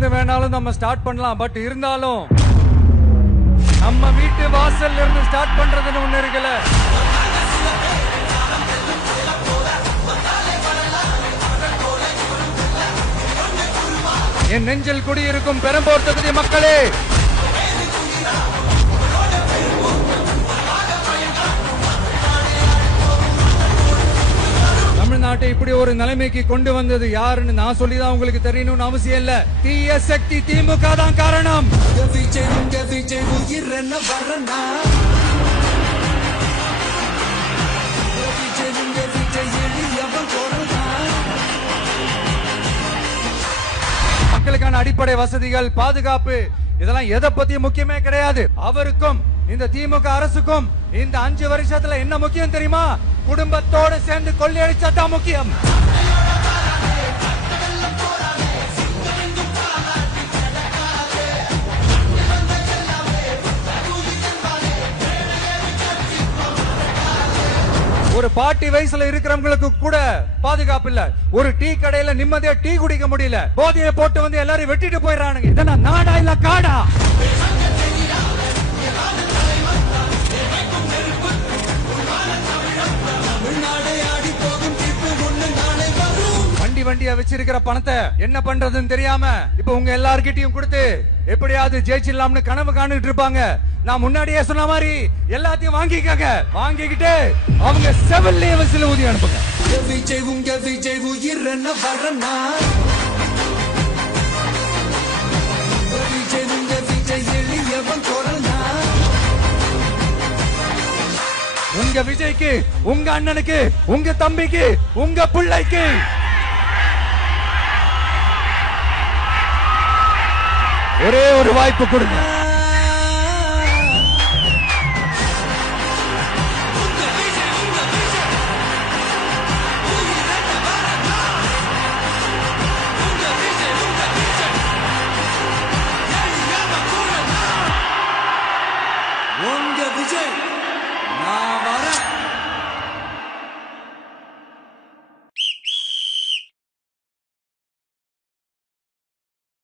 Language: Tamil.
இருந்து வேணாலும் நம்ம ஸ்டார்ட் பண்ணலாம். பட் இருந்தாலும் நம்ம வீட்டு வாசல்ல இருந்து ஸ்டார்ட் பண்றதுன்னு ஒண்ணு இருக்குல்ல. என் நெஞ்சில் குடியிருக்கும் பெரம்போர் தொகுதி மக்களே, தமிழ்நாட்டை இப்படி ஒரு நிலைமைக்கு கொண்டு வந்தது யாருன்னு நான் சொல்லிதான் உங்களுக்கு தெரியணும்னு அவசியம் இல்ல. தீய சக்தி திமுக தான் காரணம். மக்களுக்கான அடிப்படை வசதிகள், பாதுகாப்பு, இதெல்லாம் எதை பத்தி முக்கியமே கிடையாது. அவருக்கும் இந்த திமுக அரசுக்கும் இந்த 5 வருஷத்துல என்ன முக்கியம் தெரியுமா? குடும்பத்தோடு சேர்ந்து கொள்ளையடிச்சதான் முக்கியம். ஒரு பாட்டி வயசுல இருக்கிறவங்களுக்கு கூட பாதுகாப்பு இல்ல. ஒரு டீ கடையில நிம்மதியா டீ குடிக்க முடியல. போதையை போட்டு வந்து எல்லாரும் வெட்டிட்டு போயிடறானுங்க. இதெல்லாம் நாடா இல்ல காடா? வண்டியா வச்சிருக்கிற பணத்தை என்ன பண்றதுன்னு தெரியாம இப்ப உங்க எல்லார்கிட்டயும் கொடுத்து எப்படியாவது ஜெயிச்சிடலாம்னு கனவு காணிட்டு இருப்பாங்க. நான் முன்னாடியே சொன்ன மாதிரி எல்லாத்தையும் வாங்கிக்கங்க. வாங்கிக்கிட்டு அவங்க செவல்லே வசில ஊதி அனுப்புங்க. உங்க விஜய் உயிர் என்ன வரனா? உங்க விஜய்க்கு, உங்க அண்ணனுக்கு, உங்க தம்பிக்கு, உங்க பிள்ளைக்கு ஒரே ஒரு வாய்ப்பு கொடுங்க. உங்க விஜய் நான் வர